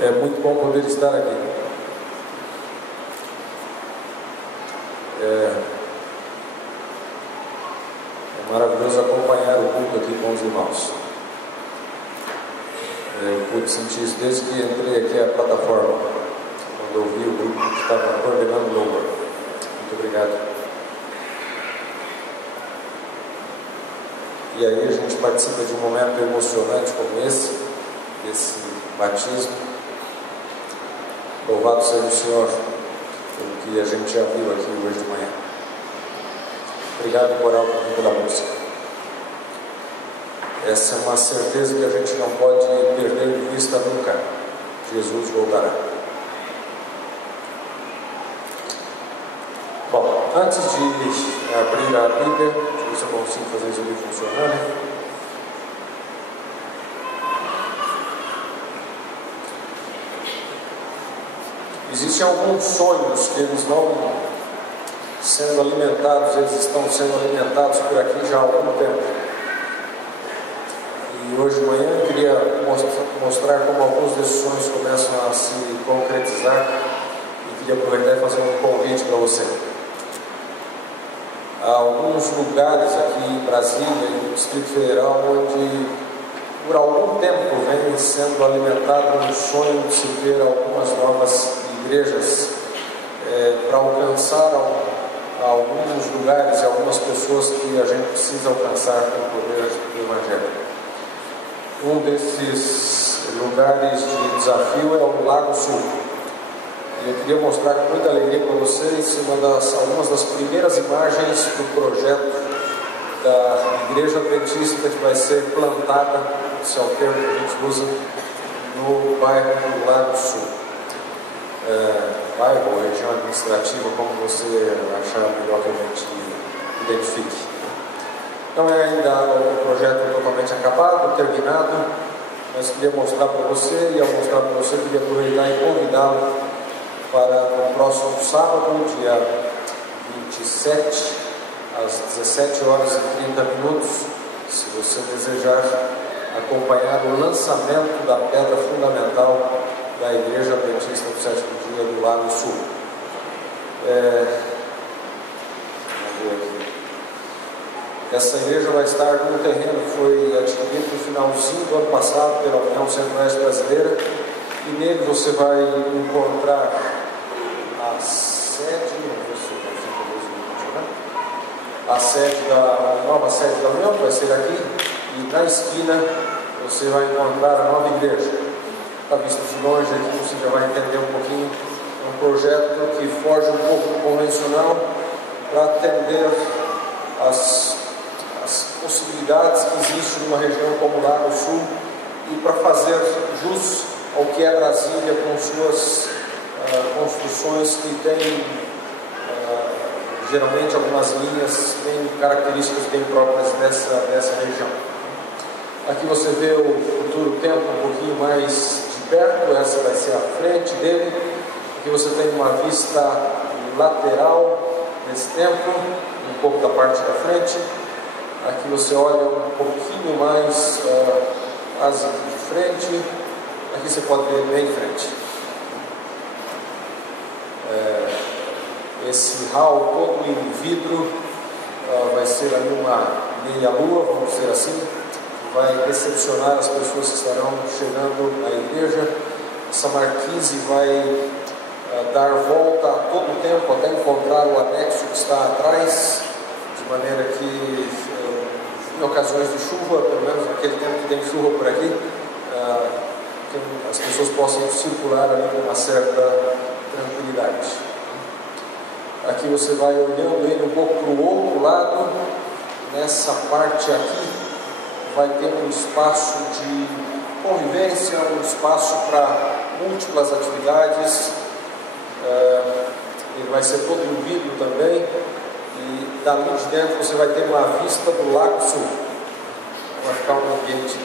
É muito bom poder estar aqui. É maravilhoso acompanhar o culto aqui com os irmãos. Eu pude sentir isso desde que entrei aqui à plataforma, quando eu vi o grupo que estava coordenando o louvor. Muito obrigado. E aí a gente participa de um momento emocionante como esse batismo. Louvado seja o Senhor pelo que a gente já viu aqui hoje de manhã. Obrigado, coral, pela música. Essa é uma certeza que a gente não pode perder de vista nunca. Jesus voltará. Bom, antes de abrir a Bíblia, deixa eu ver se eu consigo fazer isso ali funcionar. Existem alguns sonhos que eles vão sendo alimentados, eles estão sendo alimentados por aqui já há algum tempo. E hoje de manhã eu queria mostrar como alguns desses sonhos começam a se concretizar e queria aproveitar e fazer um convite para você. Há alguns lugares aqui em Brasília e no Distrito Federal onde por algum tempo vem sendo alimentado um sonho de se ver algumas novas igrejas para alcançar alguns lugares e algumas pessoas que a gente precisa alcançar com o poder do Evangelho. Um desses lugares de desafio é o Lago Sul. E eu queria mostrar com muita alegria para vocês algumas das primeiras imagens do projeto da Igreja Adventista que vai ser plantada, esse é o termo que a gente usa, no bairro do Lago Sul. Bairro ou região administrativa, como você achar melhor que a gente identifique. Não é ainda um projeto totalmente acabado, terminado, mas queria mostrar para você, e ao mostrar para você, queria aproveitar e convidá-lo para o próximo sábado, dia 27, às 17 horas e 30 minutos, se você desejar acompanhar o lançamento da pedra fundamental da Igreja Adventista do Sétimo Dia do Lago Sul. Vamos ver aqui. Essa igreja vai estar num terreno que foi adquirido no finalzinho do ano passado pela União Centro-Oeste Brasileira, e nele você vai encontrar a sede, a nova sede da União, que vai ser aqui, e na esquina você vai encontrar a nova igreja. Está visto de longe aqui, você já vai entender um pouquinho. É um projeto que foge um pouco do convencional para atender as possibilidades que existem numa região como o Lago Sul e para fazer jus ao que é Brasília com suas construções que têm geralmente algumas linhas bem características bem próprias dessa região. Aqui você vê o futuro templo um pouquinho mais perto, essa vai ser a frente dele. Aqui você tem uma vista lateral desse templo, um pouco da parte da frente. Aqui você olha um pouquinho mais quase de frente. Aqui você pode ver bem em frente. Esse hall todo em vidro vai ser ali uma meia-lua, vamos dizer assim, vai recepcionar as pessoas que estarão chegando à igreja. Essa marquise vai dar volta a todo o tempo até encontrar o anexo que está atrás, de maneira que em ocasiões de chuva, pelo menos naquele tempo que tem chuva por aqui, as pessoas possam circular ali com uma certa tranquilidade. Aqui você vai olhando ele um pouco para o outro lado. Nessa parte aqui vai ter um espaço de convivência, um espaço para múltiplas atividades. Ele vai ser todo em vidro também, e dali de dentro você vai ter uma vista do Lago Sul. Vai ficar um ambiente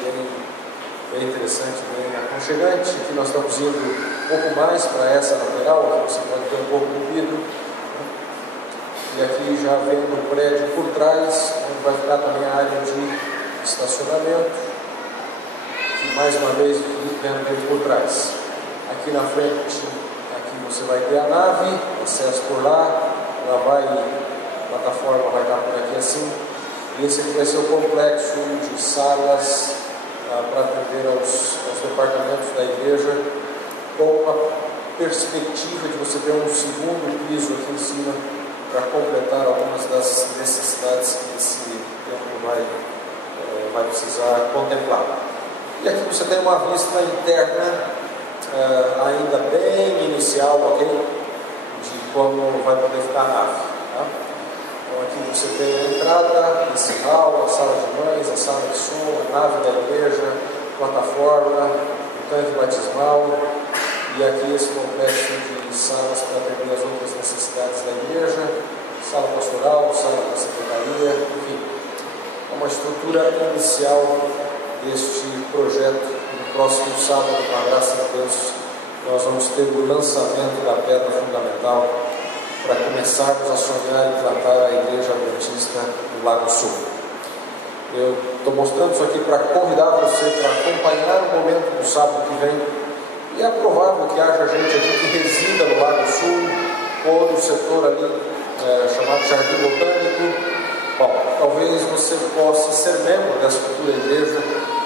bem interessante, bem aconchegante. Aqui nós estamos indo um pouco mais para essa lateral, aqui você pode ver um pouco do vidro. E aqui já vendo o prédio por trás, onde vai ficar também a área de estacionamento, e mais uma vez vendo por trás. Aqui na frente, aqui você vai ter a nave, acesso por lá, a plataforma vai estar por aqui assim. E esse aqui vai ser o complexo de salas para atender aos departamentos da igreja, com uma perspectiva de você ter um segundo piso aqui em cima para completar algumas das necessidades que esse templo vai precisar contemplar. E aqui você tem uma vista interna ainda bem inicial, ok? De como vai poder ficar a nave. Tá? Então aqui você tem a entrada, esse hall, a sala de mães, a sala de som, a nave da igreja, plataforma, o tanque batismal, e aqui esse complexo de salas para atender as outras necessidades da igreja, sala pastoral, sala da secretaria, enfim. É uma estrutura inicial deste projeto. No próximo sábado, com a graça de Deus, nós vamos ter o lançamento da pedra fundamental para começarmos a sonhar e plantar a Igreja Adventista do Lago Sul. Eu estou mostrando isso aqui para convidar você para acompanhar o momento do sábado que vem. E é provável que haja gente aqui que resida no Lago Sul ou no setor ali chamado Jardim Botânico. Bom, talvez você possa ser membro dessa futura igreja.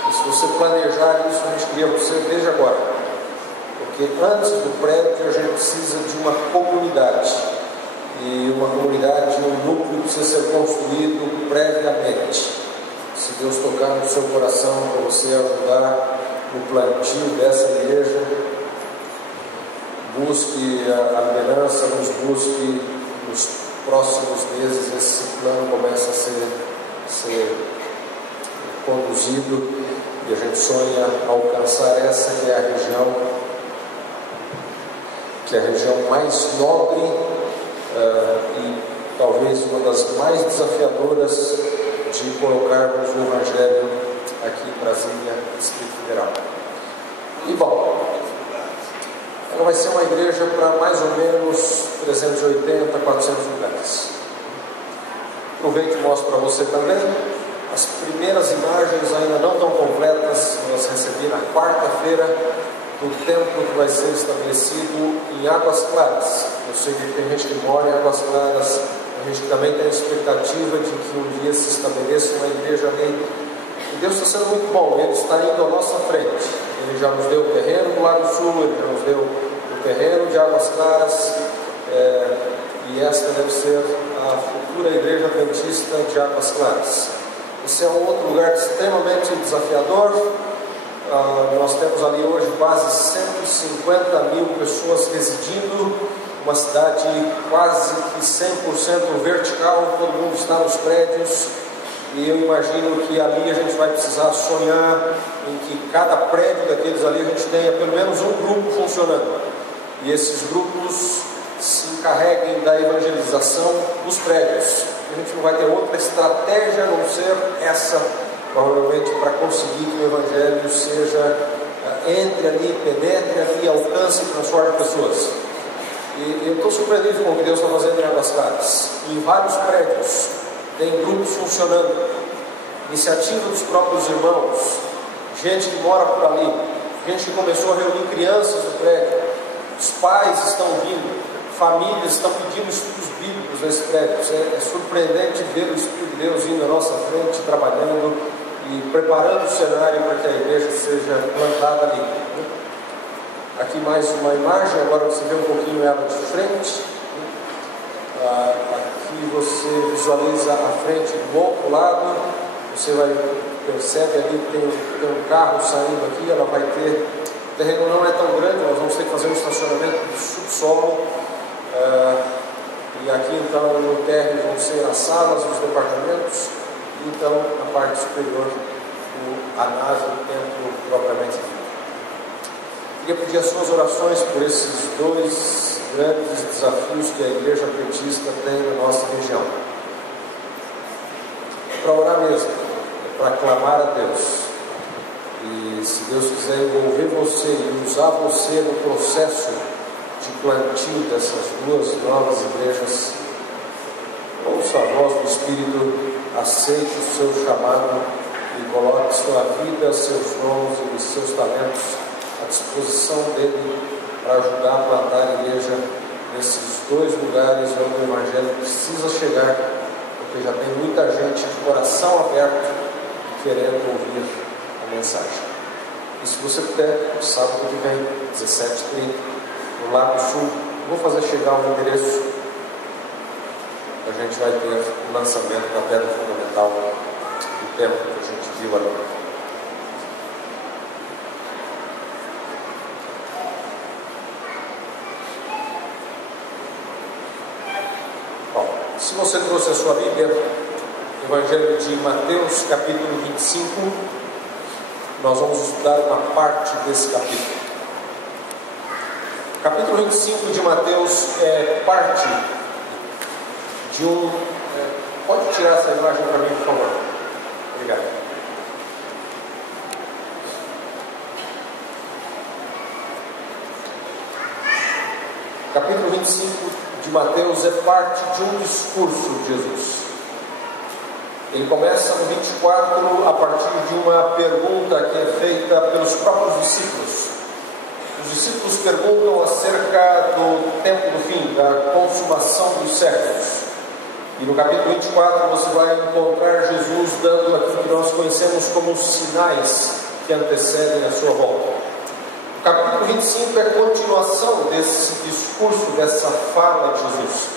E se você planejar isso, a gente queria você desde agora. Porque antes do prédio a gente precisa de uma comunidade. E uma comunidade, um núcleo precisa ser construído previamente. Se Deus tocar no seu coração para você ajudar no plantio dessa igreja, busque a liderança, nos busque nos próximos meses. Esse plano começa a ser conduzido e a gente sonha alcançar essa que é a região mais nobre e talvez uma das mais desafiadoras de colocarmos o Evangelho aqui em Brasília, Distrito Federal. E bom, ela vai ser uma igreja para mais ou menos 380, 400 lugares. Aproveito e mostro para você também. As primeiras imagens ainda não estão completas, nós recebi na quarta-feira do templo que vai ser estabelecido em Águas Claras. Eu sei que tem gente que mora em Águas Claras, a gente também tem a expectativa de que um dia se estabeleça uma igreja ali. E Deus está sendo muito bom, Ele está indo à nossa frente. Ele já nos deu o terreno do Lago Sul, Ele já nos deu o terreno de Águas Claras, e esta deve ser a futura igreja adventista de Águas Claras. Esse é um outro lugar extremamente desafiador. Nós temos ali hoje quase 150 mil pessoas residindo, uma cidade quase que 100% vertical, todo mundo está nos prédios, e eu imagino que ali a gente vai precisar sonhar em que cada prédio daqueles ali a gente tenha pelo menos um grupo funcionando, e esses grupos se encarreguem da evangelização dos prédios. A gente não vai ter outra estratégia a não ser essa, provavelmente, para conseguir que o Evangelho entre ali, penetre ali, alcance e transforme pessoas. E eu estou surpreendido com o que Deus está fazendo em Águas Claras. Em vários prédios tem grupos funcionando, iniciativa dos próprios irmãos, gente que mora por ali, gente que começou a reunir crianças no prédio, os pais estão vindo, famílias estão pedindo estudos bíblicos nesse prédio. É surpreendente ver o Espírito de Deus indo à nossa frente, trabalhando e preparando o cenário para que a igreja seja plantada ali. Aqui mais uma imagem, agora você vê um pouquinho ela de frente. Aqui você visualiza a frente do outro lado, você percebe ali que tem um carro saindo aqui, ela vai ter, o terreno não é tão grande, nós vamos ter que fazer um estacionamento de subsolo, e aqui então no térreo vão ser as salas, os departamentos, e então na parte superior a nave do templo propriamente dito. Queria pedir as suas orações por esses dois grandes desafios que a Igreja Adventista tem na nossa região. É para orar mesmo, é para clamar a Deus. E se Deus quiser envolver você e usar você no processo de plantio dessas duas novas igrejas, ouça a voz do Espírito, aceite o seu chamado e coloque sua vida, seus dons e seus talentos à disposição dele para ajudar a plantar a igreja nesses dois lugares onde o Evangelho precisa chegar, porque já tem muita gente de coração aberto querendo ouvir a mensagem. E se você puder, sábado que vem, 17h30, no Lago Sul, vou fazer chegar o endereço. A gente vai ter o lançamento da pedra fundamental do templo que a gente viu ali. Bom, se você trouxe a sua Bíblia, Evangelho de Mateus, capítulo 25, nós vamos estudar uma parte desse capítulo. O capítulo 25 de Mateus é parte de um... pode tirar essa imagem para mim, por favor? Obrigado. O capítulo 25 de Mateus é parte de um discurso de Jesus. Ele começa no 24 a partir de uma pergunta que é feita pelos próprios discípulos. Os discípulos perguntam acerca do tempo do fim, da consumação dos séculos. E no capítulo 24 você vai encontrar Jesus dando aquilo que nós conhecemos como os sinais que antecedem a sua volta. O capítulo 25 é a continuação desse discurso, dessa fala de Jesus.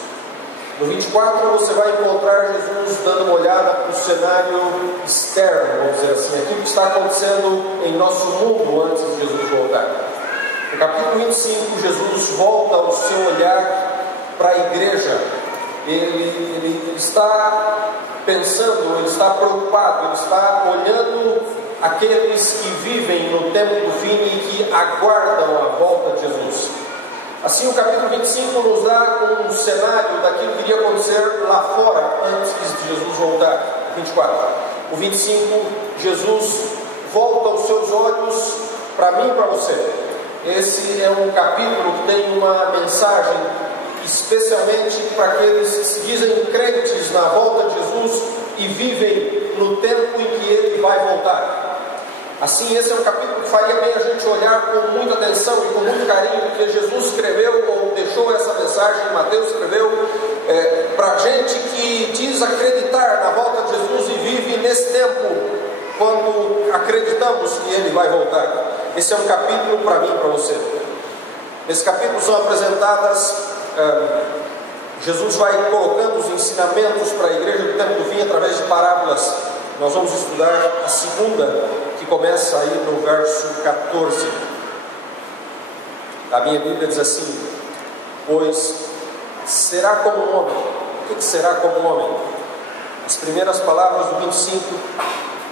No 24 você vai encontrar Jesus dando uma olhada para o cenário externo, vamos dizer assim, aquilo que está acontecendo em nosso mundo antes de Jesus voltar. No capítulo 25, Jesus volta o seu olhar para a igreja. Ele está pensando, ele está preocupado, ele está olhando aqueles que vivem no tempo do fim e que aguardam a volta de Jesus. Assim, o capítulo 25 nos dá um cenário daquilo que iria acontecer lá fora antes de Jesus voltar. 24. O 25, Jesus volta os seus olhos para mim e para você. Esse é um capítulo que tem uma mensagem especialmente para aqueles que se dizem crentes na volta de Jesus e vivem no tempo em que Ele vai voltar. Assim, esse é um capítulo que faria bem a gente olhar com muita atenção e com muito carinho, porque Jesus escreveu ou deixou essa mensagem, Mateus escreveu para a gente que diz acreditar na volta de Jesus e vive nesse tempo quando acreditamos que Ele vai voltar. Esse é um capítulo para mim e para você. Nesse capítulo são apresentadas, Jesus vai colocando os ensinamentos para a igreja do tempo do fim através de parábolas. Nós vamos estudar a segunda, que começa aí no verso 14. A minha Bíblia diz assim: pois será como um homem. O que será como um homem? As primeiras palavras do 25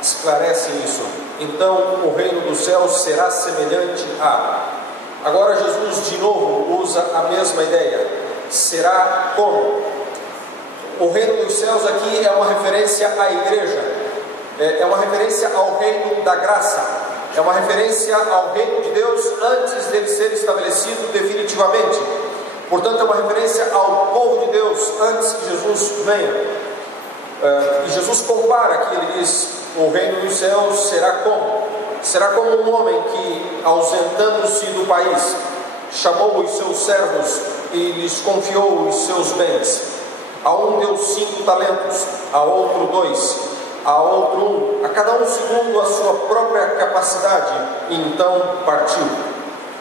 esclarecem isso. Então o reino dos céus será semelhante a... Agora Jesus de novo usa a mesma ideia. Será como? O reino dos céus aqui é uma referência à igreja, é uma referência ao reino da graça, é uma referência ao reino de Deus antes dele ser estabelecido definitivamente. Portanto, é uma referência ao povo de Deus antes que Jesus venha. E Jesus compara aqui, ele diz: o reino dos céus será como? Será como um homem que, ausentando-se do país, chamou os seus servos e lhes confiou os seus bens. A um deu 5 talentos, a outro 2, a outro 1, a cada um segundo a sua própria capacidade, e então partiu.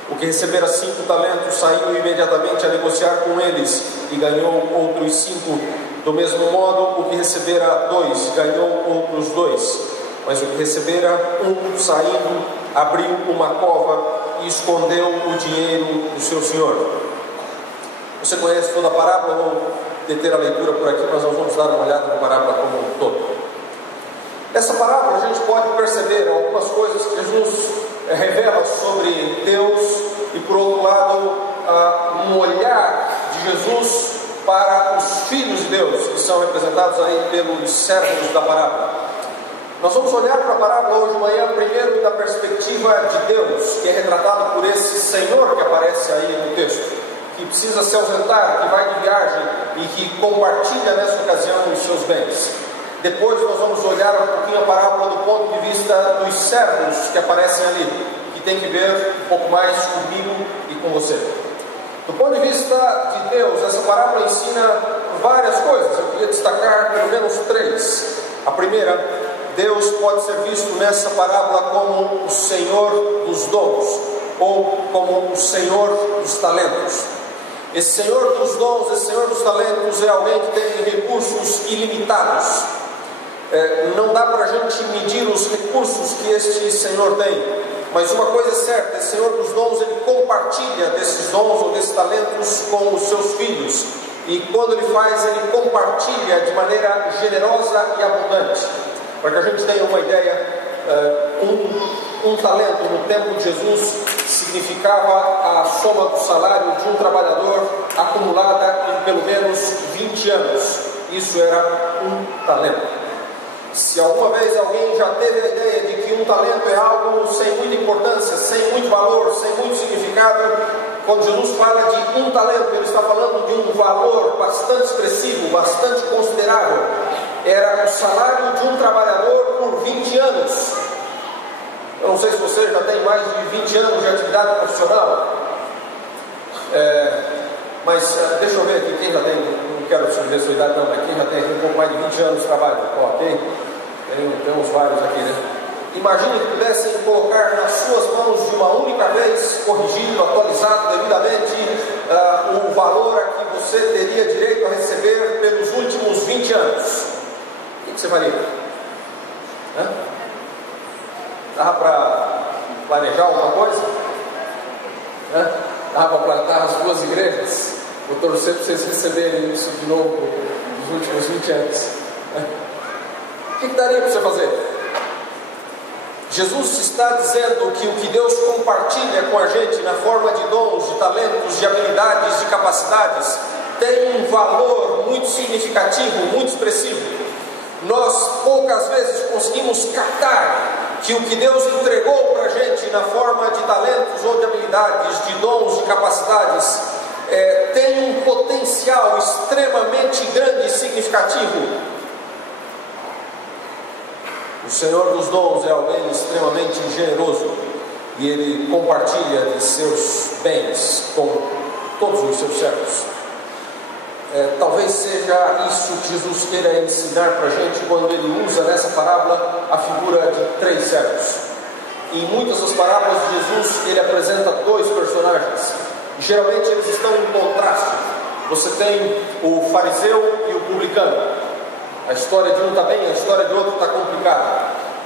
O que recebera 5 talentos saiu imediatamente a negociar com eles e ganhou outros 5. Do mesmo modo, o que recebera 2 ganhou outros 2. Mas o que recebera 1, saindo, abriu uma cova e escondeu o dinheiro do seu senhor. Você conhece toda a parábola? Vou deter a leitura por aqui, mas nós vamos dar uma olhada na parábola como um todo. Nessa parábola a gente pode perceber algumas coisas que Jesus revela sobre Deus e, por outro lado, um olhar de Jesus para os filhos de Deus, que são representados aí pelos servos da parábola. Nós vamos olhar para a parábola hoje de manhã, primeiro da perspectiva de Deus, que é retratado por esse Senhor que aparece aí no texto, que precisa se ausentar, que vai de viagem e que compartilha nessa ocasião os seus bens. Depois nós vamos olhar um pouquinho a parábola do ponto de vista dos servos que aparecem ali, que tem que ver um pouco mais comigo e com você. Do ponto de vista de Deus, essa parábola ensina várias coisas. Eu queria destacar pelo menos 3. A primeira, Deus pode ser visto nessa parábola como o Senhor dos dons, ou como o Senhor dos talentos. Esse Senhor dos dons, esse Senhor dos talentos é alguém que tem recursos ilimitados. Não dá para a gente medir os recursos que este Senhor tem, mas uma coisa é certa: esse Senhor dos dons, ele compartilha desses dons ou desses talentos com os seus filhos, e quando ele faz, ele compartilha de maneira generosa e abundante. Para que a gente tenha uma ideia, um talento no tempo de Jesus significava a soma do salário de um trabalhador acumulada em pelo menos 20 anos. Isso era um talento. Se alguma vez alguém já teve a ideia de que um talento é algo sem muita importância, sem muito valor, sem muito significado, quando Jesus fala de um talento, ele está falando de um valor bastante expressivo, bastante considerável. Era o salário de um trabalhador por 20 anos. Eu não sei se você já tem mais de 20 anos de atividade profissional, mas deixa eu ver aqui quem já tem, não quero subir a sua idade não, mas quem já tem aqui um pouco mais de 20 anos de trabalho, ok? Temos vários aqui, né? Imagine que pudessem colocar nas suas mãos de uma única vez, corrigido, atualizado devidamente, o valor a que você teria direito a receber pelos últimos 20 anos. O que você faria? Dava para planejar alguma coisa? Dava para plantar as 2 igrejas? Vou torcer para vocês receberem isso de novo nos últimos 20 anos. O que daria para você fazer? Jesus está dizendo que o que Deus compartilha com a gente na forma de dons, de talentos, de habilidades, de capacidades, tem um valor muito significativo, muito expressivo. Nós poucas vezes conseguimos captar que o que Deus entregou para a gente na forma de talentos ou de habilidades, de dons, de capacidades, tem um potencial extremamente grande e significativo. O Senhor dos dons é alguém extremamente generoso, e Ele compartilha de seus bens com todos os seus servos. Talvez seja isso que Jesus queira ensinar para a gente quando Ele usa nessa parábola a figura de 3 servos. Em muitas das parábolas de Jesus, Ele apresenta 2 personagens. Geralmente eles estão em contraste. Você tem o fariseu e o publicano. A história de um está bem, a história de outro está complicada.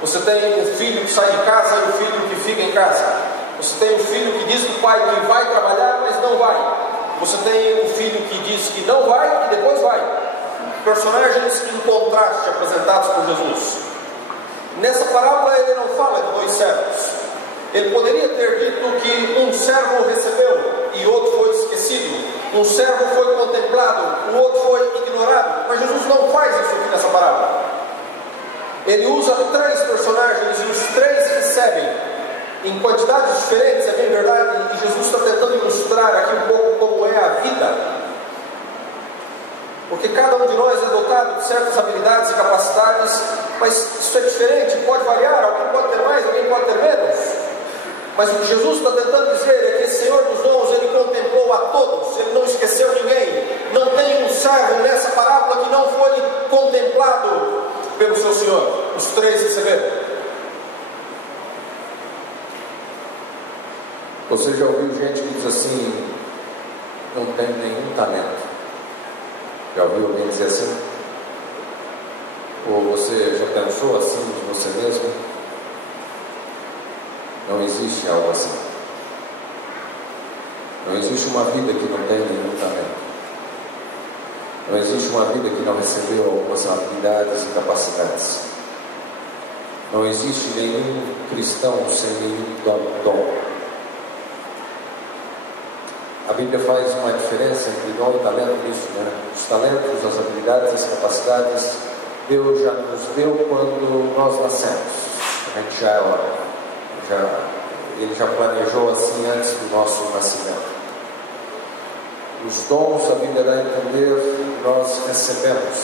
Você tem o filho que sai de casa e o filho que fica em casa. Você tem o filho que diz para o pai que vai trabalhar, mas não vai. Você tem o filho que diz que não vai e depois vai. Personagens em contraste apresentados por Jesus. Nessa parábola ele não fala de 2 servos. Ele poderia ter dito que um servo recebeu e outro foi esquecido. Um servo foi contemplado, o outro foi ignorado. Mas Jesus não faz isso aqui nessa parábola. Ele usa 3 personagens e os 3 recebem em quantidades diferentes, é bem verdade. E Jesus está tentando ilustrar aqui um pouco como é a vida. Porque cada um de nós é dotado de certas habilidades e capacidades, mas isso é diferente, pode variar, alguém pode ter mais, alguém pode ter menos. Mas o que Jesus está tentando dizer é que esse Senhor dos dons, Ele contemplou a todos, Ele não esqueceu ninguém. Não tem um servo nessa parábola que não foi contemplado pelo seu Senhor. Os 3 receberam. Você já ouviu gente que diz assim: não tem nenhum talento? Já ouviu alguém dizer assim? Ou você já pensou assim de você mesmo? Não existe algo assim. Não existe uma vida que não tem nenhum talento. Não existe uma vida que não recebeu algumas habilidades e capacidades. Não existe nenhum cristão sem nenhum dom. A Bíblia faz uma diferença entre dom e talento nisso, né? Os talentos, as habilidades, as capacidades, Deus já nos deu quando nós nascemos. A gente Ele já planejou assim antes do nosso nascimento. Os dons, a Bíblia dá a entender, nós recebemos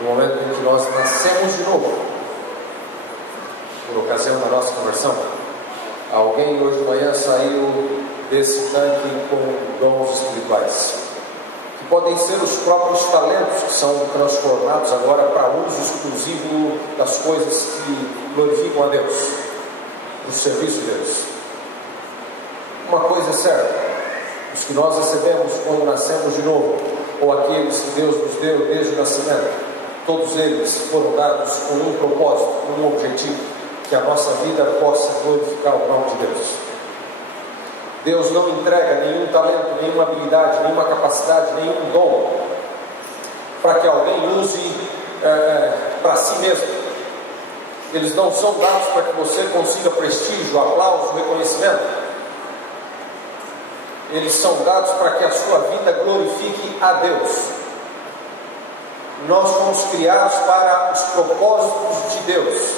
no momento em que nós nascemos de novo, por ocasião da nossa conversão. Alguém hoje de manhã saiu desse tanque com dons espirituais, que podem ser os próprios talentos que são transformados agora para uso exclusivo das coisas que glorificam a Deus, no serviço de Deus. Uma coisa é certa: os que nós recebemos quando nascemos de novo, ou aqueles que Deus nos deu desde o nascimento, todos eles foram dados com um propósito, um objetivo: que a nossa vida possa glorificar o nome de Deus. Deus não entrega nenhum talento, nenhuma habilidade, nenhuma capacidade, nenhum dom para que alguém use para si mesmo. Eles não são dados para que você consiga prestígio, aplauso, reconhecimento. Eles são dados para que a sua vida glorifique a Deus. Nós fomos criados para os propósitos de Deus,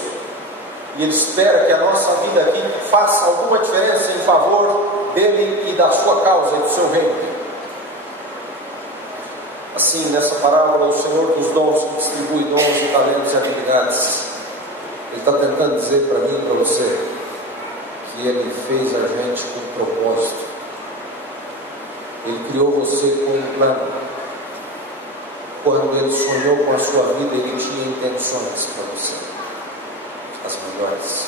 e Ele espera que a nossa vida aqui faça alguma diferença em favor dele e da sua causa e do seu reino. Assim, nessa parábola, o Senhor dos dons, que distribui dons e talentos e habilidades, Ele está tentando dizer para mim e para você que Ele fez a gente com um propósito. Ele criou você com um plano. Quando Ele sonhou com a sua vida, Ele tinha intenções para você, as melhores.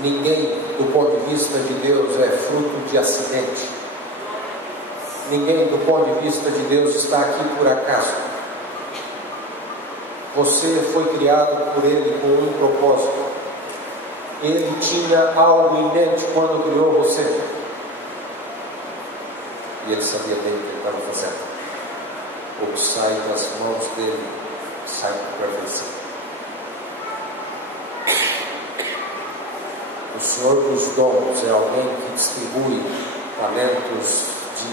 Ninguém, do ponto de vista de Deus, é fruto de acidente. Ninguém, do ponto de vista de Deus, está aqui por acaso. Você foi criado por Ele com um propósito. Ele tinha algo em mente quando criou você, e Ele sabia bem o que Ele estava fazendo. O que sai das mãos dele sai com perfeição. O Senhor dos dons é alguém que distribui talentos de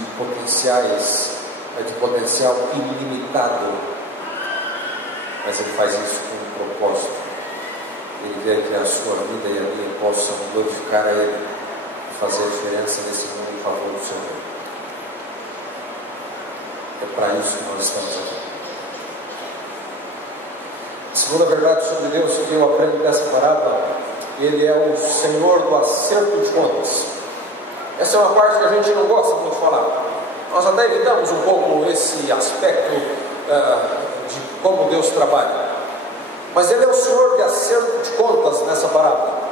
potencial ilimitado, mas Ele faz isso com um propósito. Ele quer que a sua vida e a minha possam glorificar a Ele e fazer diferença nesse mundo em favor do Senhor. É para isso que nós estamos aqui. A segunda verdade sobre Deus que eu aprendo dessa parábola: Ele é o Senhor do acerto de contas. Essa é uma parte que a gente não gosta muito de falar. Nós até evitamos um pouco esse aspecto de como Deus trabalha. Mas Ele é o Senhor de acerto de contas nessa parábola.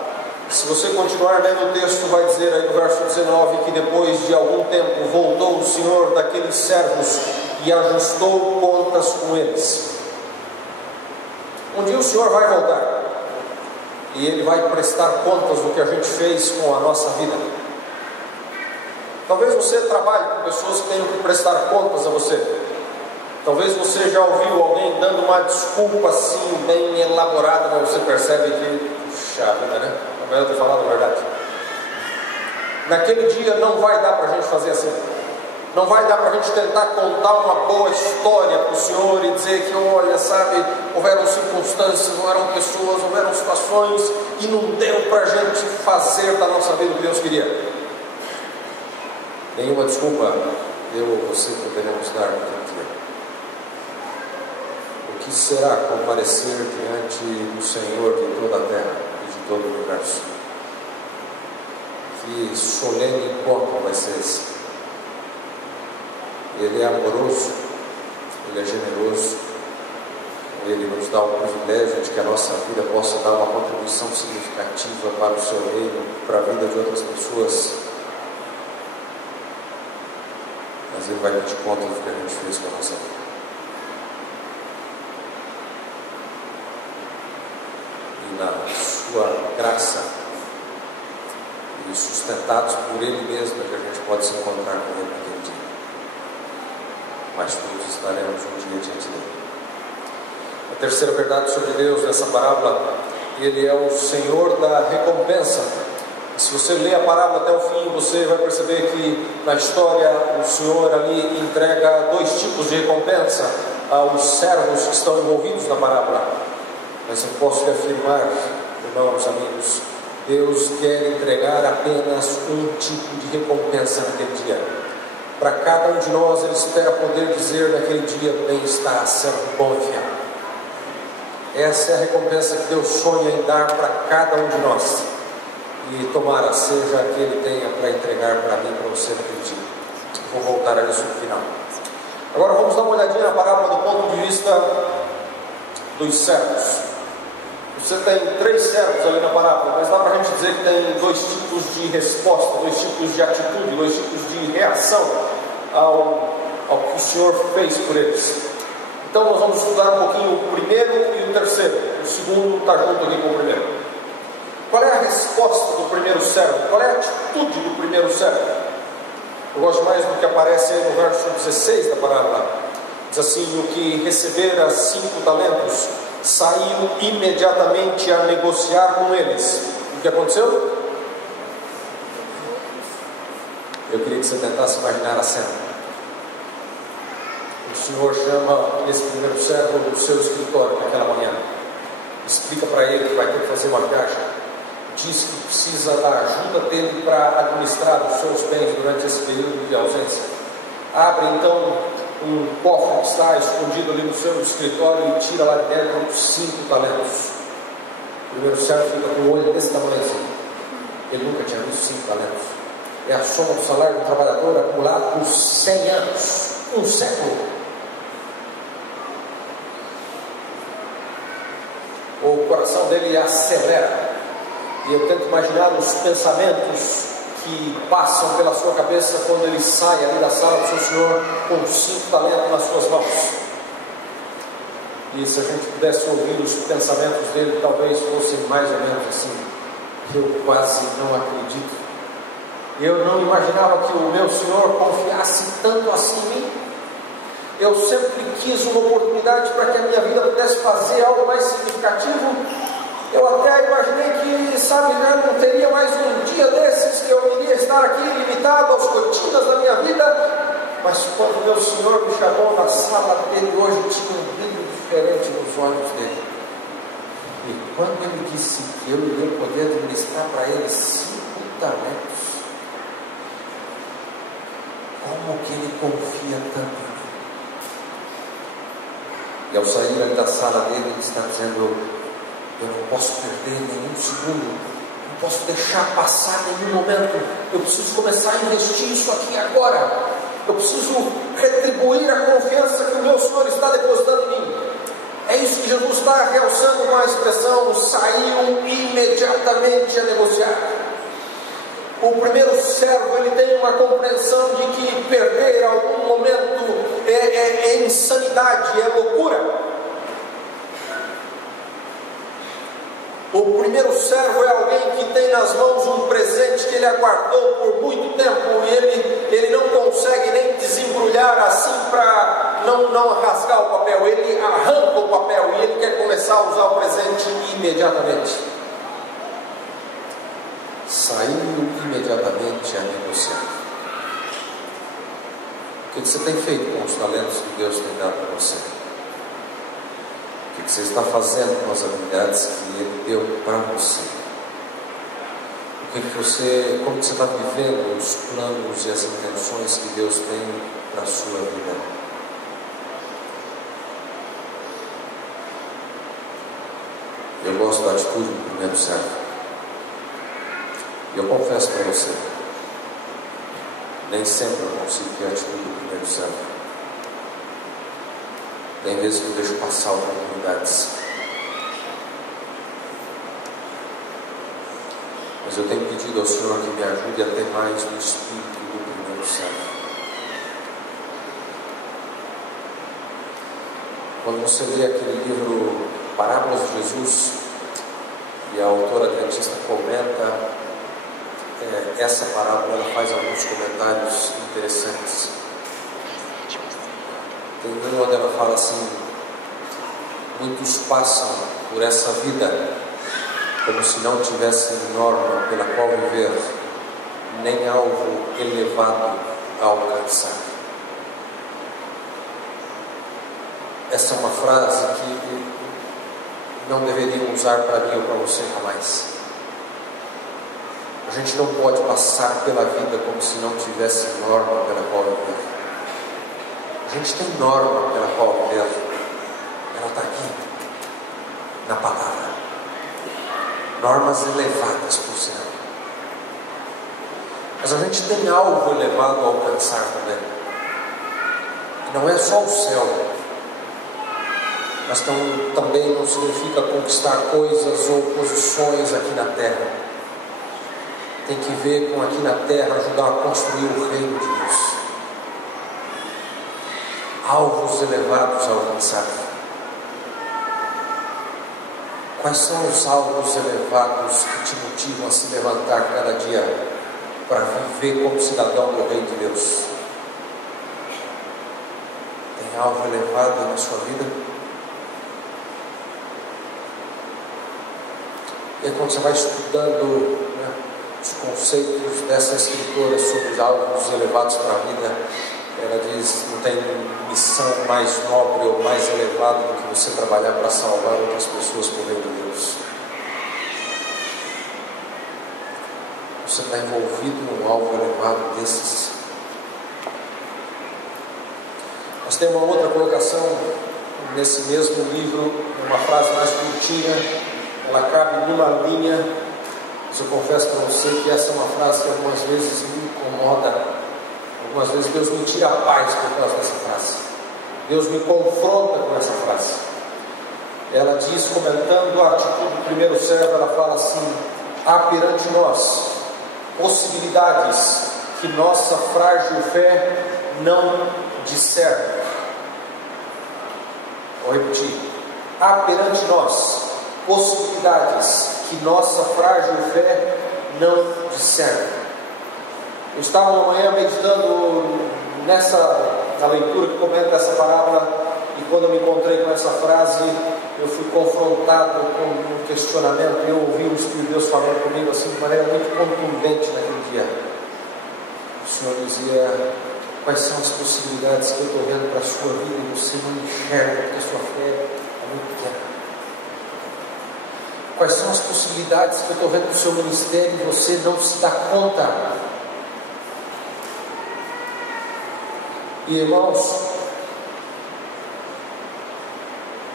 Se você continuar lendo o texto, vai dizer aí no verso 19 que depois de algum tempo voltou o Senhor daqueles servos e ajustou contas com eles. Um dia o Senhor vai voltar e Ele vai prestar contas do que a gente fez com a nossa vida. Talvez você trabalhe com pessoas que tenham que prestar contas a você. Talvez você já ouviu alguém dando uma desculpa assim bem elaborada, mas você percebe que, puxa vida, né? É melhor ter falado a verdade. Naquele dia não vai dar para a gente fazer assim. Não vai dar para a gente tentar contar uma boa história para o Senhor e dizer que, olha, sabe, houveram circunstâncias, houveram pessoas, houveram situações e não deu para a gente fazer da nossa vida o que Deus queria. Nenhuma desculpa eu ou você poderemos dar naquele dia. O que será comparecer diante do Senhor de toda a terra e de todo o universo? Que solene encontro vai ser esse? Ele é amoroso, Ele é generoso, Ele nos dá o privilégio de que a nossa vida possa dar uma contribuição significativa para o seu reino, para a vida de outras pessoas. Mas Ele vai pedir conta do que a gente fez com a nossa vida. E na sua graça, e sustentados por Ele mesmo, é que a gente pode se encontrar com Ele naquele dia. Mas todos estaremos um dia diante dele. A terceira verdade sobre Deus nessa parábola: Ele é o Senhor da recompensa. Se você ler a parábola até o fim, você vai perceber que na história o Senhor ali entrega dois tipos de recompensa aos servos que estão envolvidos na parábola. Mas eu posso lhe afirmar, irmãos, amigos, Deus quer entregar apenas um tipo de recompensa naquele dia. Para cada um de nós, Ele espera poder dizer naquele dia: bem está, servo bom e fiel. Essa é a recompensa que Deus sonha em dar para cada um de nós. e tomara seja que Ele tenha para entregar para mim, para você naquele dia. Vou voltar a isso no final. Agora vamos dar uma olhadinha na parábola do ponto de vista dos servos. Você tem 3 servos ali na parábola, mas dá para a gente dizer que tem 2 tipos de resposta, 2 tipos de atitude, 2 tipos de reação ao que o Senhor fez por eles. Então nós vamos estudar um pouquinho o primeiro e o terceiro. O segundo está junto aqui com o primeiro. Qual é a resposta do primeiro servo? Qual é a atitude do primeiro servo? Eu gosto mais do que aparece aí no verso 16 da parábola. Diz assim: o que recebera 5 talentos saiu imediatamente a negociar com eles. O que aconteceu? Eu queria que você tentasse imaginar a cena. O Senhor chama esse primeiro servo do seu escritório naquela manhã, explica para ele que vai ter que fazer uma viagem, diz que precisa da ajuda dele para administrar os seus bens durante esse período de ausência. Abre então um cofre que está escondido ali no seu escritório e tira lá de dentro 5 talentos. O primeiro servo fica com o olho desse tamanho assim. Ele nunca tinha visto 5 talentos. É a soma do salário do trabalhador acumulado por 100 anos, um século. O coração dele acelera, e eu tento imaginar os pensamentos que passam pela sua cabeça quando ele sai ali da sala do seu Senhor com 5 talentos nas suas mãos. E se a gente pudesse ouvir os pensamentos dele, talvez fossem mais ou menos assim: eu quase não acredito, eu não imaginava que o meu Senhor confiasse tanto assim em mim. Eu sempre quis uma oportunidade para que a minha vida pudesse fazer algo mais significativo. Eu até imaginei que, já não teria mais um dia desses, que eu iria estar aqui limitado aos rotinas da minha vida. Mas quando meu Senhor me chamou na sala dele hoje, tinha um brilho diferente nos olhos dele. E quando ele disse que eu iria poder administrar para ele 5 talentos, como que ele confia tanto em mim? E ao sair ali da sala dele, ele está dizendo: eu não posso perder nenhum segundo, não posso deixar passar nenhum momento, eu preciso começar a investir isso aqui agora, eu preciso retribuir a confiança que o meu Senhor está depositando em mim. É isso que Jesus está realçando com a expressão: saiu imediatamente a negociar. O primeiro servo, ele tem uma compreensão de que perder algum momento é insanidade, é loucura. O primeiro servo é alguém que tem nas mãos um presente que ele aguardou por muito tempo e ele não consegue nem desembrulhar assim para não rasgar o papel. Ele arranca o papel e ele quer começar a usar o presente imediatamente. Saiu imediatamente a negociar. O que você tem feito com os talentos que Deus tem dado para você? O que você está fazendo com as habilidades que Ele deu para você? Como você está vivendo os planos e as intenções que Deus tem para a sua vida? Eu gosto da atitude do primeiro servo. E eu confesso para você, nem sempre eu consigo ter a atitude do primeiro servo. Tem vezes que eu deixo passar oportunidades. Mas eu tenho pedido ao Senhor que me ajude a ter mais do espírito do primeiro servo. Quando você lê aquele livro Parábolas de Jesus, e a autora adventista comenta essa parábola, ela faz alguns comentários interessantes. Tem um onde ela fala assim: muitos passam por essa vida como se não tivessem norma pela qual viver, nem alvo elevado a alcançar. Essa é uma frase que não deveriam usar para mim ou para você jamais. A gente não pode passar pela vida como se não tivesse norma pela qual viver. A gente tem norma pela qual viver. Ela está aqui, na palavra. Normas elevadas, por sinal. Mas a gente tem algo elevado a alcançar também. E não é só o céu. Mas também não significa conquistar coisas ou posições aqui na terra. Tem que ver com aqui na terra ajudar a construir o reino de Deus. Alvos elevados a alcançar. Quais são os alvos elevados que te motivam a se levantar cada dia para viver como cidadão do reino de Deus? Tem algo elevado na sua vida? E aí, quando você vai estudando os conceitos dessa escritora sobre alvos elevados para a vida, ela diz: não tem missão mais nobre ou mais elevada do que você trabalhar para salvar outras pessoas por meio de Deus. Você está envolvido num alvo elevado desses. Nós temos uma outra colocação nesse mesmo livro, uma frase mais curtinha, ela cabe numa linha, mas eu confesso para você que essa é uma frase que algumas vezes me incomoda. Algumas vezes Deus me tira a paz por causa dessa frase. Deus me confronta com essa frase. Ela diz, comentando a atitude do primeiro servo, ela fala assim: há perante nós possibilidades que nossa frágil fé não discerne. Vou repetir: há perante nós possibilidades que nossa frágil fé não discerne. Eu estava uma manhã meditando na leitura que comenta essa parábola, e quando eu me encontrei com essa frase, eu fui confrontado com um questionamento. Eu ouvi o Espírito de Deus falando comigo assim de maneira muito contundente naquele dia. O Senhor dizia: quais são as possibilidades que eu estou vendo para a sua vida e você não enxerga porque a sua fé é muito pequena? Quais são as possibilidades que eu estou vendo para o seu ministério e você não se dá conta? E irmãos,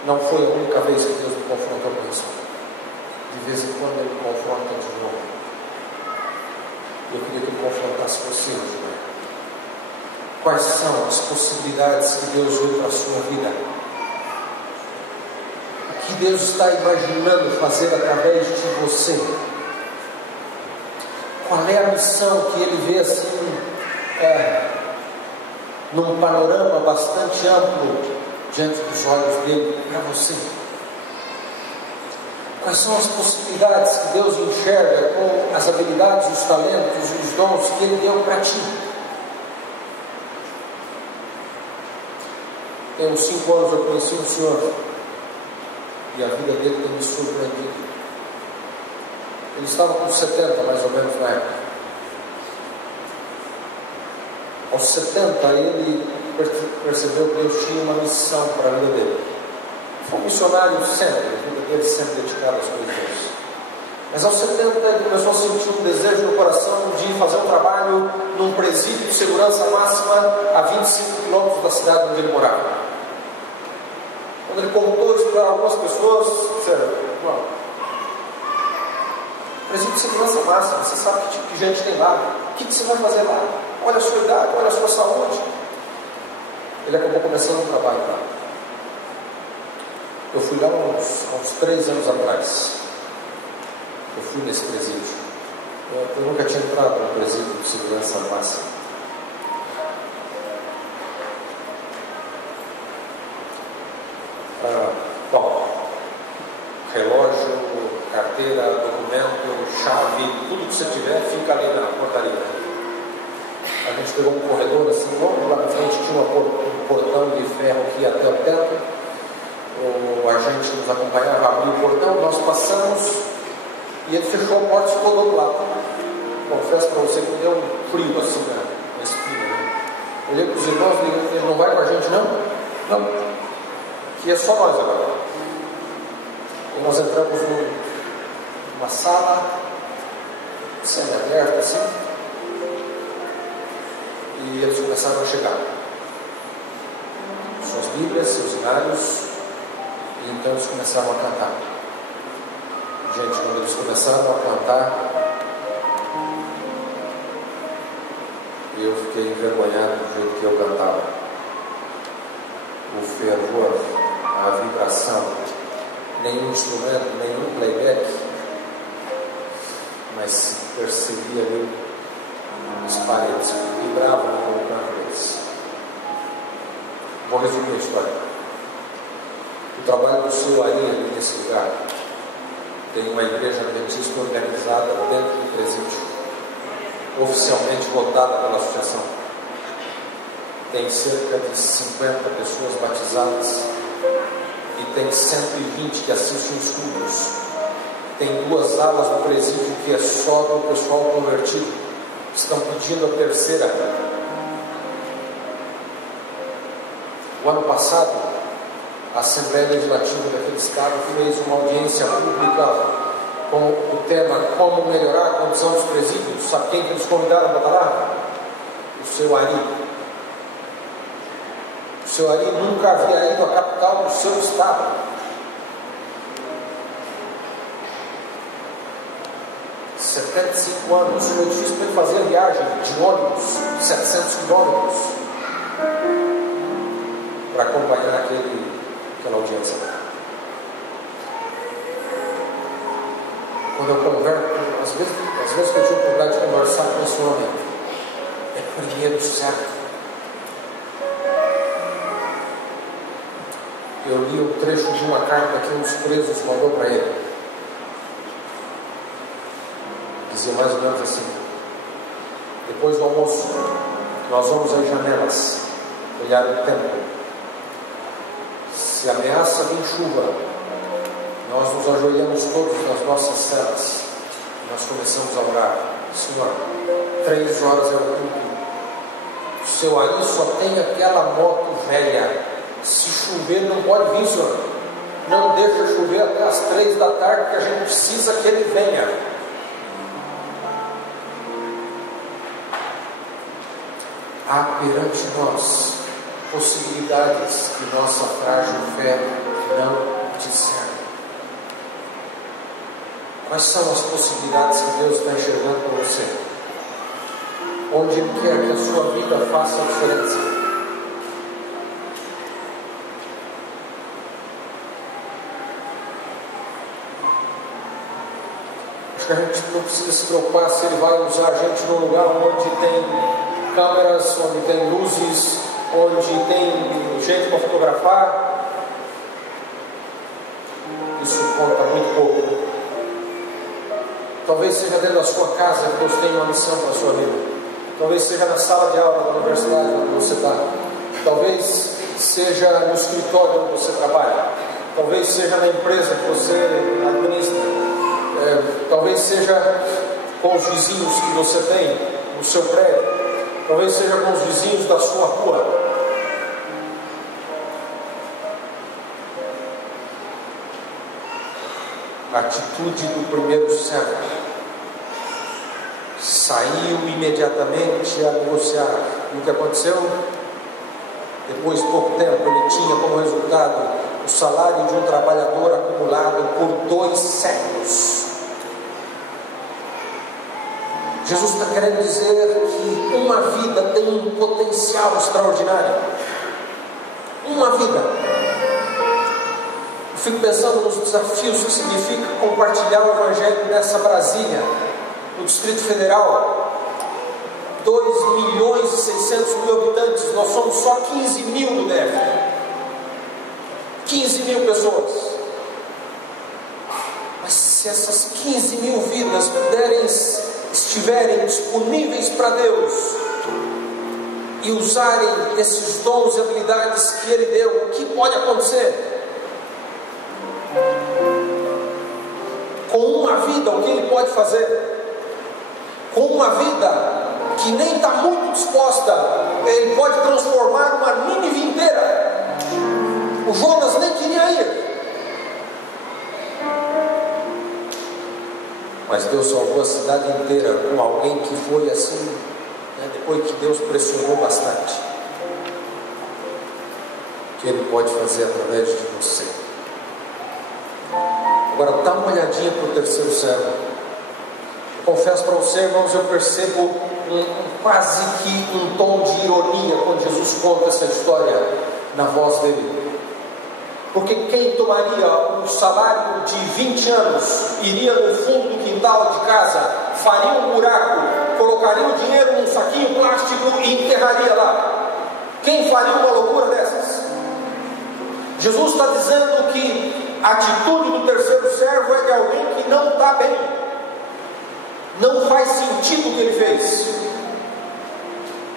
não foi a única vez que Deus me confrontou com isso. De vez em quando Ele me confronta de novo. Eu queria que Ele confrontasse você hoje, né? Quais são as possibilidades que Deus vê para a sua vida? O que Deus está imaginando fazer através de você? Qual é a missão que Ele vê assim, num panorama bastante amplo diante dos olhos dele para você? Quais são as possibilidades que Deus enxerga com as habilidades, os talentos e os dons que Ele deu para ti? Tem uns 5 anos eu conheci um senhor e a vida dele tem me surpreendido. Ele estava com 70 mais ou menos na época. Aos 70 ele percebeu que Deus tinha uma missão para a vida dele. Foi um missionário sempre, a vida dele sempre dedicada às coisas de Deus. Mas aos 70 ele começou a sentir um desejo no coração de fazer um trabalho num presídio de segurança máxima a 25 quilômetros da cidade onde ele morava. Quando ele contou isso para algumas pessoas, disseram: presídio de segurança máxima, você sabe que tipo de gente tem lá? O que você vai fazer lá? Olha a sua idade, olha a sua saúde. Ele acabou começando um trabalho lá. Eu fui lá uns 3 anos atrás. Eu fui nesse presídio. Eu nunca tinha entrado no presídio de segurança máxima. Relógio, carteira, documento, chave, tudo que você tiver fica ali na portaria. A gente pegou um corredor assim, logo lá na frente tinha um portão de ferro que ia até o teto. O agente nos acompanhava, abriu o portão, nós passamos e ele fechou a porta e ficou do outro lado. Confesso para você que me deu um frio assim na espinha, né? Olhei para os irmãos e disse: ele não vai com a gente não? Não. Aqui é só nós agora. E nós entramos numa sala semi-aberta assim, e eles começaram a chegar. Suas Bíblias, seus hinários, e então eles começaram a cantar. Gente, quando eles começaram a cantar, e eu fiquei envergonhado do jeito que eu cantava. O fervor, a vibração, nenhum instrumento, nenhum playback, mas se percebia ali as paredes que vibravam com o canto deles. Vou resumir a história. O trabalho do seu Ari ali nesse lugar tem uma igreja adventista organizada dentro do presídio, oficialmente votada pela associação. Tem cerca de 50 pessoas batizadas e tem 120 que assistem os cultos. Tem 2 alas do presídio que é só do pessoal convertido. Estão pedindo a terceira. O ano passado, a Assembleia Legislativa daquele estado fez uma audiência pública com o tema como melhorar a condição dos presídios. Sabe quem que eles convidaram para estar lá? O seu Ari. O seu Ari nunca havia ido à capital do seu estado. Há 75 anos, foi difícil para ele fazer a viagem de ônibus, 700 quilômetros, para acompanhar aquela audiência. Quando eu converso, às vezes que eu tive a oportunidade de conversar com esse homem, é por dinheiro certo. Eu li um trecho de uma carta que um dos presos mandou para ele. Dizia mais ou menos assim: depois do almoço, nós vamos às janelas olhar o tempo. Se ameaça vir chuva, nós nos ajoelhamos todos nas nossas celas. Nós começamos a orar. Senhor, 3 horas é o culto. O seu Ari só tem aquela moto velha. Se chover, não pode vir, Senhor. Não deixa chover até as 3 da tarde, que a gente precisa que ele venha. Há perante nós possibilidades que nossa frágil fé não discerne. Quais são as possibilidades que Deus está enxergando para você? Onde Ele quer que a sua vida faça a diferença? Acho que a gente não precisa se preocupar se Ele vai usar a gente num lugar onde tem câmeras, onde tem luzes, onde tem gente para fotografar. Isso conta muito pouco. Talvez seja dentro da sua casa que Deus tem uma missão para a sua vida. Talvez seja na sala de aula da universidade onde você está. Talvez seja no escritório onde você trabalha. Talvez seja na empresa que você administra. Talvez seja com os vizinhos que você tem no seu prédio. Talvez seja com os vizinhos da sua rua. A atitude do primeiro servo saiu imediatamente a negociar. E o que aconteceu? Depois de pouco tempo, ele tinha como resultado o salário de um trabalhador acumulado por 2 séculos. Jesus está querendo dizer que uma vida tem um potencial extraordinário. Uma vida. Eu fico pensando nos desafios que significa compartilhar o Evangelho nessa Brasília, no Distrito Federal. 2.600.000 habitantes, nós somos só 15 mil no DF. 15 mil pessoas. Mas se essas 15 mil vidas estiverem disponíveis para Deus e usarem esses dons e habilidades que Ele deu, o que pode acontecer? Com uma vida, o que Ele pode fazer? Com uma vida que nem está muito disposta, Ele pode transformar uma Nínive inteira. O Jonas nem queria ir, mas Deus salvou a cidade inteira com alguém que foi assim, depois que Deus pressionou bastante. O que Ele pode fazer através de você? Agora dá uma olhadinha para o terceiro servo. Eu confesso para você, irmãos, eu percebo quase que um tom de ironia quando Jesus conta essa história na voz dele. Porque quem tomaria um salário de 20 anos, iria no fundo do quintal de casa, faria um buraco, colocaria o dinheiro num saquinho plástico e enterraria lá? Quem faria uma loucura dessas? Jesus está dizendo que a atitude do terceiro servo é de alguém que não está bem. Não faz sentido o que ele fez.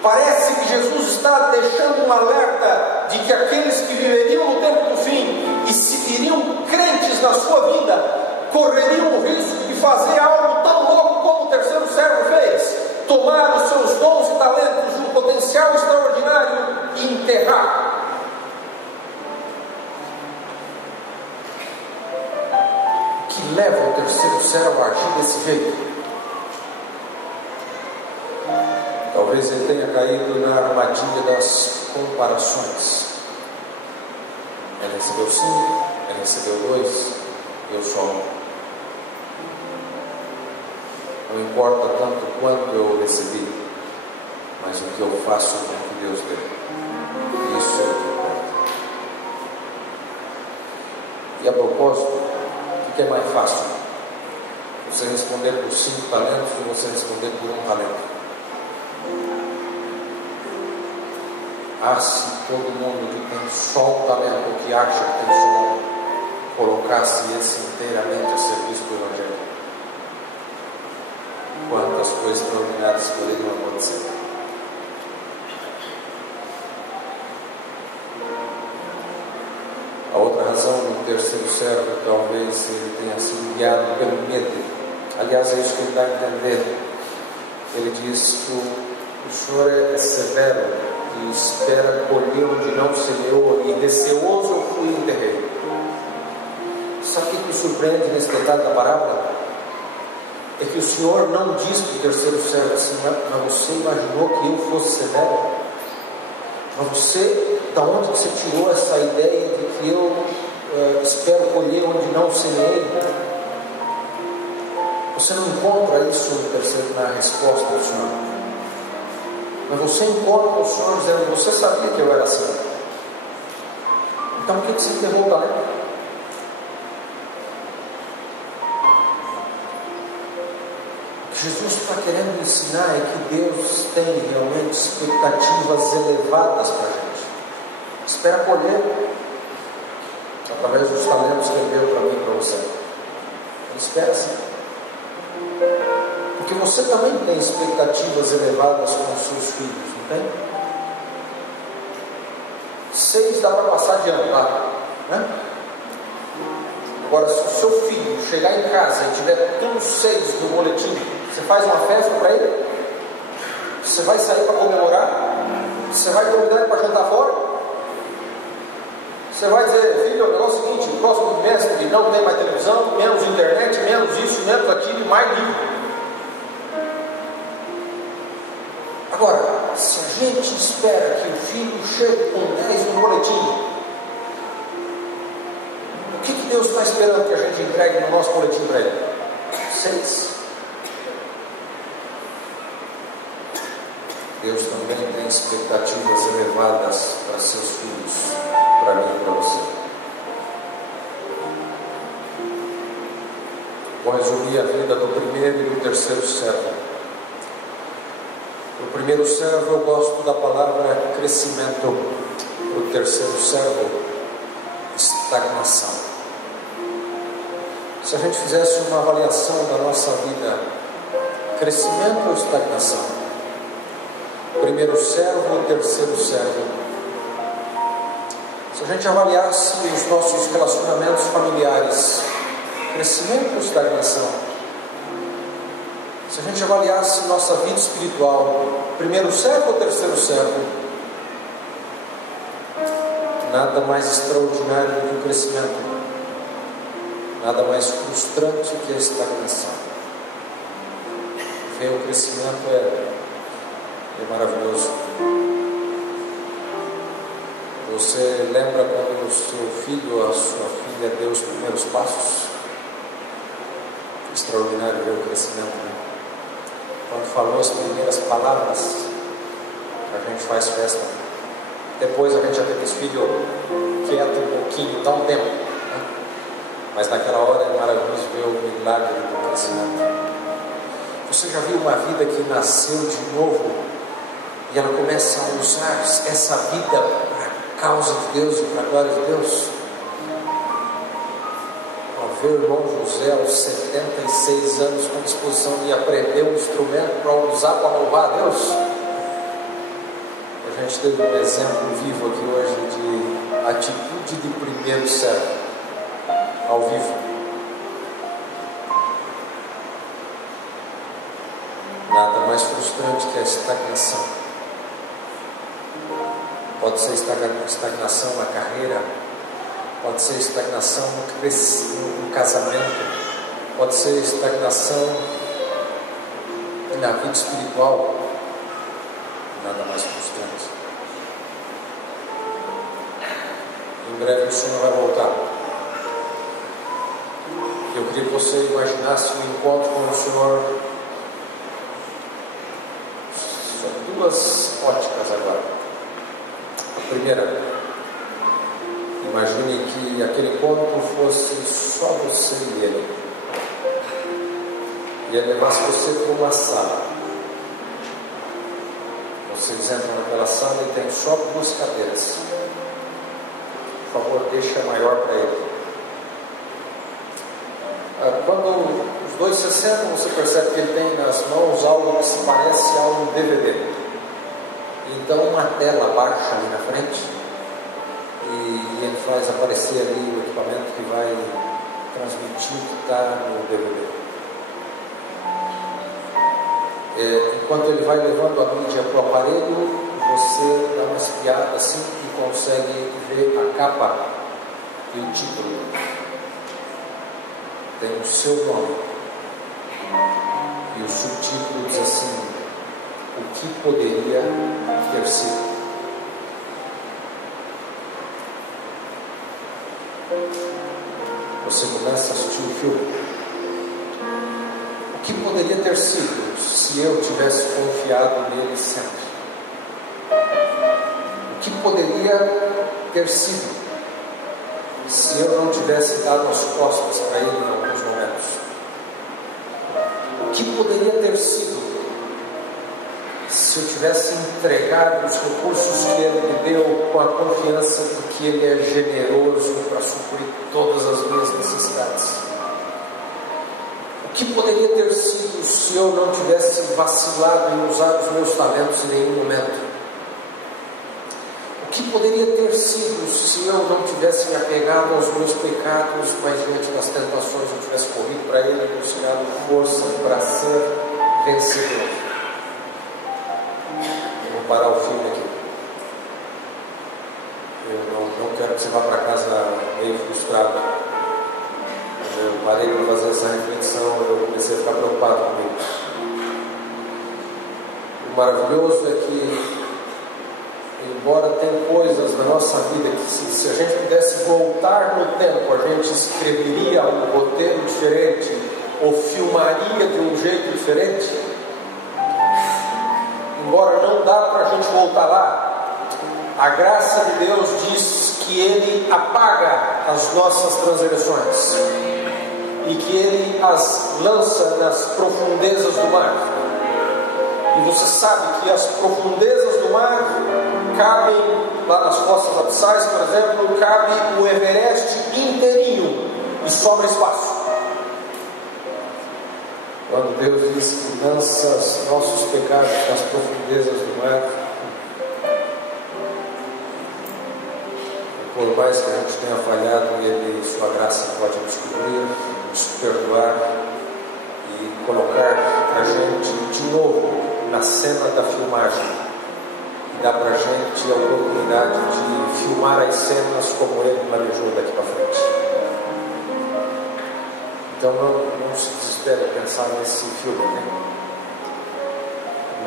Parece que Jesus está deixando um alerta de que aqueles que viveriam no tempo do fim e seguiriam crentes na sua vida, correriam o risco de fazer algo tão louco como o terceiro servo fez: tomar os seus dons e talentos de um potencial extraordinário e enterrar. O que leva o terceiro servo a agir desse jeito? Talvez ele tenha caído na armadilha das comparações. Ele recebeu 5, ele recebeu 2, eu só 1. Não importa tanto quanto eu recebi, mas o que eu faço com o que Deus deu. Isso é o que importa. E a propósito, o que é mais fácil? Você responder por 5 talentos ou você responder por 1 talento? Se todo mundo que tem só um talento, ou que acha que tem só um, colocasse esse inteiramente a serviço do Evangelho, quantas coisas extraordinárias poderiam acontecer. A outra razão do terceiro servo, talvez ele tenha sido guiado pelo medo. Aliás, é isso que ele dá a entender. Ele diz que o Senhor é severo e espera colher onde não semeou, e receoso eu fui e enterrei. Sabe o que me surpreende nesse detalhe da parábola? É que o Senhor não diz para o terceiro servo assim: mas você imaginou que eu fosse severo? Mas você, da onde você tirou essa ideia de que eu espero colher onde não semeei? Você não encontra isso na resposta do Senhor. Mas você encontra o Senhor dizendo: você sabia que eu era assim, então por que você enterrou o talento? O que Jesus está querendo ensinar é que Deus tem realmente expectativas elevadas para a gente. Espera colher através dos talentos que Ele deu para mim e para você. Ele espera assim. Porque você também tem expectativas elevadas com os seus filhos, não tem? 6 dá para passar de ano, né? Agora, se o seu filho chegar em casa e tiver todos 6 no boletim, você faz uma festa para ele? Você vai sair para comemorar? Você vai convidar ele para jantar fora? Você vai dizer: filho, o negócio é o seguinte, o próximo trimestre não tem mais televisão, menos internet, menos isso, menos aquilo, mais livro. Agora, se a gente espera que o filho chegue com 10 no boletim, o que Deus está esperando que a gente entregue no nosso boletim para ele? 6. Deus também tem expectativas elevadas para seus filhos, para mim e para você. Vou resumir a vida do primeiro e do terceiro servo. O primeiro servo, eu gosto da palavra crescimento. O terceiro servo, estagnação. Se a gente fizesse uma avaliação da nossa vida, crescimento ou estagnação? Primeiro servo ou terceiro servo? Se a gente avaliasse os nossos relacionamentos familiares, crescimento ou estagnação? Se a gente avaliasse nossa vida espiritual, primeiro servo ou terceiro servo? Nada mais extraordinário do que o crescimento, nada mais frustrante que a estagnação. Ver o crescimento é maravilhoso. Você lembra quando o seu filho ou a sua filha deu os primeiros passos? Extraordinário ver o crescimento, né? quando falou as primeiras palavras, a gente faz festa. Depois a gente já teve esse filho quieto um pouquinho, dá um tempo, né? Mas naquela hora é maravilhoso ver o milagre do crescimento. Você já viu uma vida que nasceu de novo e ela começa a usar essa vida para a causa de Deus e para a glória de Deus? Ao ver o irmão José aos 76 anos com disposição de aprender um instrumento para usar para louvar a Deus, a gente teve um exemplo vivo aqui hoje de atitude de primeiro servo, ao vivo. Nada mais frustrante que a estagnação. Pode ser estagnação na carreira, pode ser estagnação no casamento, pode ser estagnação na vida espiritual. Nada mais frustrante. Em breve o Senhor vai voltar. Eu queria que você imaginasse um encontro com o Senhor. Duas óticas agora. A primeira, imagine que aquele encontro fosse só você e ele. E ele levasse você para uma sala. Vocês entram naquela sala e tem só duas cadeiras. Por favor, deixa maior para ele. Quando os dois se sentam, você percebe que ele tem nas mãos algo que se parece a um DVD. Então uma tela baixa ali na frente e ele faz aparecer ali o equipamento que vai transmitir o que está no DVD. Enquanto ele vai levando a mídia para o aparelho, você dá uma espiada assim e consegue ver a capa e o título. Tem o seu nome e o subtítulo diz assim: o que poderia ter sido. Você começa a assistir o filme. O que poderia ter sido se eu tivesse confiado nele sempre? O que poderia ter sido se eu não tivesse dado as costas para ele em alguns momentos? O que poderia ter sido se eu tivesse entregado os recursos que ele me deu com a confiança de que ele é generoso para suprir todas as minhas necessidades? O que poderia ter sido se eu não tivesse vacilado em usar os meus talentos em nenhum momento? O que poderia ter sido se eu não tivesse me apegado aos meus pecados, mas diante das tentações eu tivesse corrido para ele e buscado força para ser vencedor? Eu vou parar o filme aqui. Eu não quero que você vá para casa meio frustrado. Quando eu parei para fazer essa reflexão, eu comecei a ficar preocupado comigo. O maravilhoso é que, embora tenha coisas na nossa vida que se a gente pudesse voltar no tempo, a gente escreveria um roteiro diferente ou filmaria de um jeito diferente. Embora não dá para a gente voltar lá, a graça de Deus diz que Ele apaga as nossas transgressões e que Ele as lança nas profundezas do mar. E você sabe que as profundezas do mar cabem, lá nas fossas abissais, por exemplo, cabe o Everest inteirinho e sobra espaço. Quando Deus diz que lança os nossos pecados nas profundezas do mar, por mais que a gente tenha falhado, Ele, Sua graça pode nos cobrir, nos perdoar e colocar a gente de novo na cena da filmagem. E dá para a gente a oportunidade de filmar as cenas como Ele planejou daqui para frente. Então não se desespere a pensar nesse filme, né?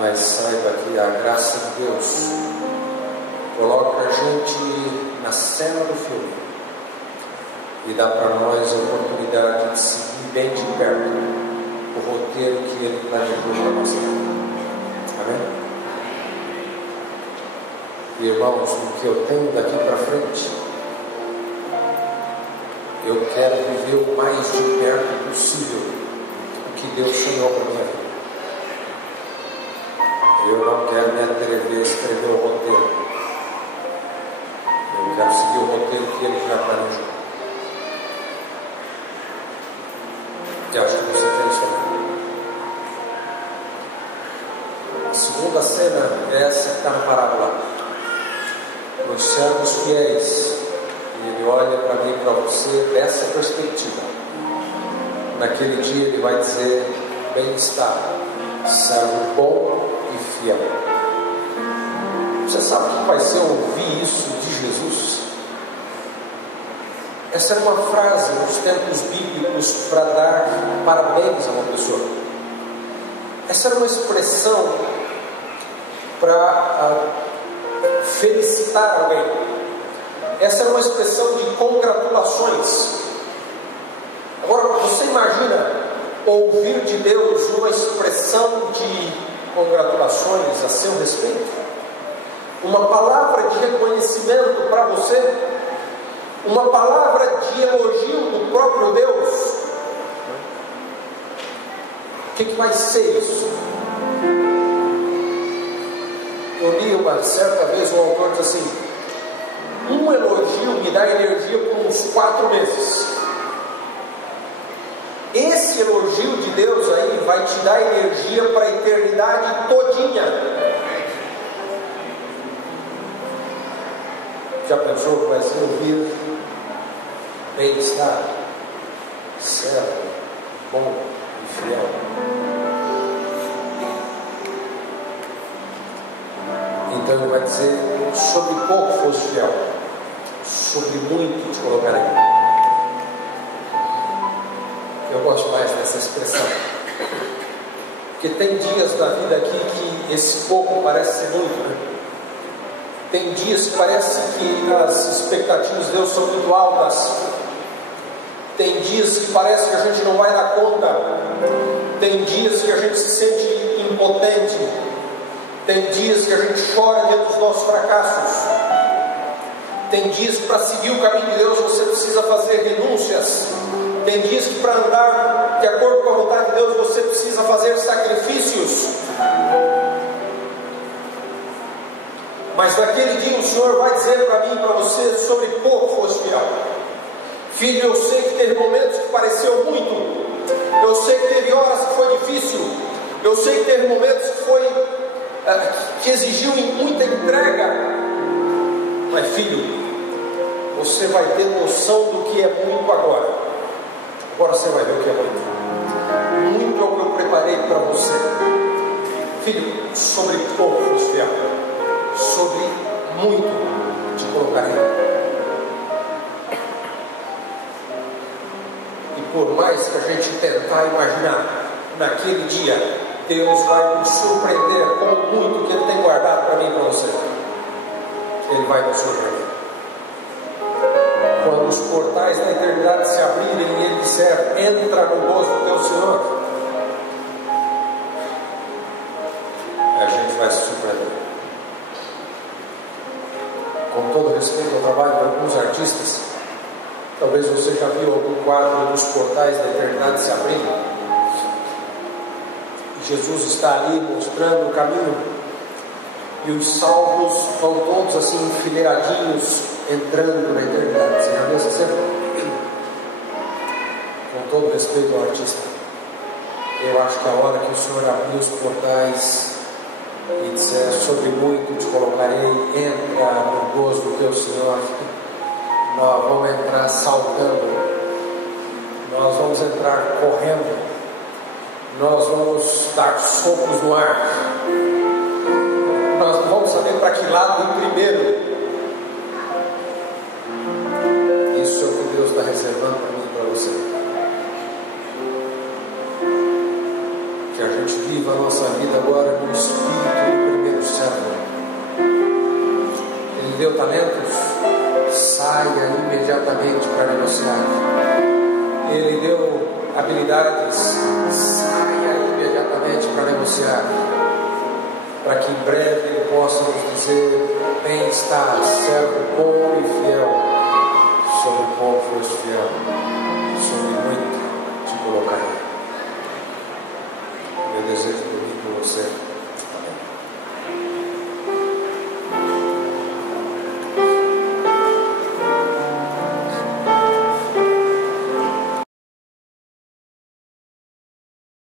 Mas saiba que a graça de Deus coloca a gente na cena do filme e dá para nós a oportunidade de seguir bem de perto o roteiro que Ele planejou para a nossa vida. Amém? Irmãos, o que eu tenho daqui para frente, eu quero viver o mais de perto possível o que Deus sonhou para a minha vida. Eu não quero me atrever a escrever o roteiro. Eu quero seguir o roteiro que Ele já planejou. E acho que você tem isso também. A segunda cena é essa que está na parábola. Os servos fiéis. E Ele olha para mim e para você dessa perspectiva. Naquele dia Ele vai dizer: bem-estar, servo bom e fiel. Você sabe o que vai ser ouvir isso de Jesus? Essa é uma frase nos tempos bíblicos para dar parabéns a uma pessoa. Essa era uma expressão para felicitar alguém. Essa era uma expressão de congratulações. Agora, você imagina ouvir de Deus uma expressão de congratulações a seu respeito? Uma palavra de reconhecimento para você? Uma palavra de elogio do próprio Deus? O que vai ser isso? Eu li uma certa vez um autor diz assim: um elogio me dá energia por uns 4 meses. Esse elogio de Deus aí vai te dar energia para a eternidade todinha. Já pensou que vai ser ouvir bem-estar, servo, bom e fiel? Então Ele vai dizer: sobre pouco foste fiel, sobre muito te colocarei. Eu gosto mais dessa expressão, porque tem dias da vida aqui que esse pouco parece ser muito, né? Tem dias que parece que as expectativas de Deus são muito altas. Tem dias que parece que a gente não vai dar conta. Tem dias que a gente se sente impotente. Tem dias que a gente chora diante dos nossos fracassos. Tem dias que para seguir o caminho de Deus você precisa fazer renúncias. Tem dias que para andar de acordo com a vontade de Deus você precisa fazer sacrifícios. Mas naquele dia o Senhor vai dizer para mim e para você: sobre pouco foste fiel. Filho, eu sei que teve momentos que pareceu muito. Eu sei que teve horas que foi difícil. Eu sei que teve momentos que exigiu muita entrega. Mas filho, você vai ter noção do que é muito agora. Agora você vai ver o que é muito. Muito é o que eu preparei para você. Filho, sobre pouco foste fiel, sobre muito te colocarei. E por mais que a gente tentar imaginar, naquele dia Deus vai nos surpreender com muito que Ele tem guardado para mim e para você. Ele vai nos surpreender. Quando os portais da eternidade se abrirem e Ele disser: entra no gozo do teu Senhor, a gente vai se surpreender. Com todo respeito ao trabalho de alguns artistas, talvez você já viu algum quadro dos portais da eternidade se abrindo. Jesus está ali mostrando o caminho, e os salvos vão todos assim enfileiradinhos entrando na eternidade. Você já viu essa cena? Com todo respeito ao artista, eu acho que a hora que o Senhor abrir os portais e disser: sobre muito te colocarei, entra no gozo do teu Senhor, nós vamos entrar saltando, nós vamos entrar correndo, nós vamos dar socos no ar, nós não vamos saber para que lado ir primeiro. Isso é o que Deus está reservando para mim e para você. Que a gente viva a nossa vida agora no espírito do primeiro servo. Ele deu talentos, saia imediatamente para negociar. Ele deu habilidades, saia anunciar, para que em breve Ele possa nos dizer: bem está, servo bom e fiel, sobre o pouco foste fiel.